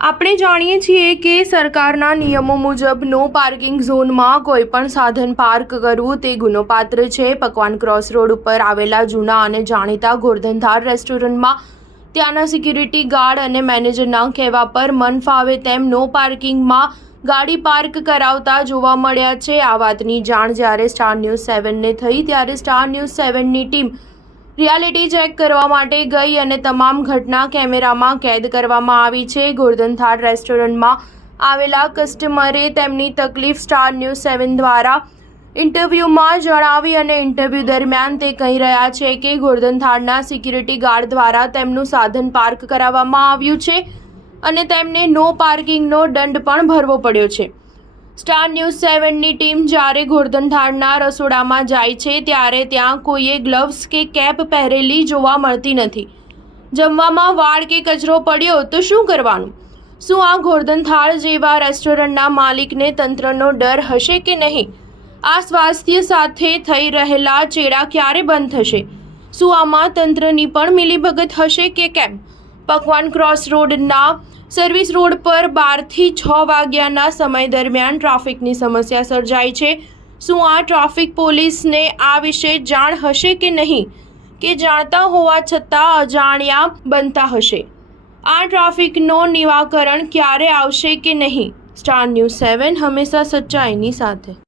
આપણે જાણીએ છીએ કે સરકારના નિયમો મુજબ નો પાર્કિંગ ઝોનમાં કોઈ પણ સાધન પાર્ક કરવું તે ગુનોપાત્ર છે। પકવાન ક્રોસ રોડ ઉપર આવેલા જૂના અને જાણીતા ગોરધનધાર રેસ્ટોરન્ટમાં ત્યાંના સિક્યુરિટી ગાર્ડ અને મેનેજરના કહેવા પર મન ફાવે તેમ નો પાર્કિંગમાં ગાડી પાર્ક કરાવતા જોવા મળ્યા છે। આ વાતની જાણ જ્યારે સ્ટાર ન્યૂઝ 7ને થઈ ત્યારે સ્ટાર ન્યૂઝ 7ની ટીમ રિયાલિટી ચેક કરવા માટે ગઈ અને તમામ ઘટના કેમેરામાં કેદ કરવામાં આવી છે। ગોરધનધાર રેસ્ટોરન્ટમાં આવેલા કસ્ટમરે તેમની તકલીફ સ્ટાર ન્યૂઝ 7 દ્વારા ઇન્ટરવ્યૂમાં જણાવી અને ઇન્ટરવ્યૂ દરમિયાન તે કહી રહ્યા છે કે ગોરધનધારના સિક્યુરિટી ગાર્ડ દ્વારા તેમનું સાધન પાર્ક કરાવવામાં આવ્યું છે અને તેમને નો પાર્કિંગનો દંડ પણ ભરવો પડ્યો છે। સ્ટાર ન્યૂઝ 7ની ટીમ જ્યારે ગોરધનધારના રસોડામાં જાય છે ત્યારે ત્યાં કોઈએ ગ્લવ્સ કે કેપ પહેરેલી જોવા મળતી નથી। જમવામાં વાળ કે કચરો પડ્યો તો શું કરવાનું? શું આ ગોરધનધાર જેવા રેસ્ટોરન્ટના માલિકને તંત્રનો ડર હશે કે નહીં? આ સ્વાસ્થ્ય સાથે થઈ રહેલા ચેડા ક્યારે બંધ થશે? શું આમાં તંત્રની પણ મિલીભગત હશે કે કેમ? પકવાન ક્રોસ રોડના સર્વિસ રોડ પર 12 થી 6 વાગ્યાના સમય દરમિયાન ટ્રાફિકની સમસ્યા સર્જાઈ છે। શું આ ટ્રાફિક પોલીસને આ વિશે જાણ હશે કે નહીં, કે જાણતા હોવા છતાં અજાણ્યા બનતા હશે? આ ટ્રાફિકનો નિવારણ ક્યારે આવશે કે નહીં? સ્ટાર ન્યૂઝ 7 હંમેશા સચ્ચાઈની સાથે।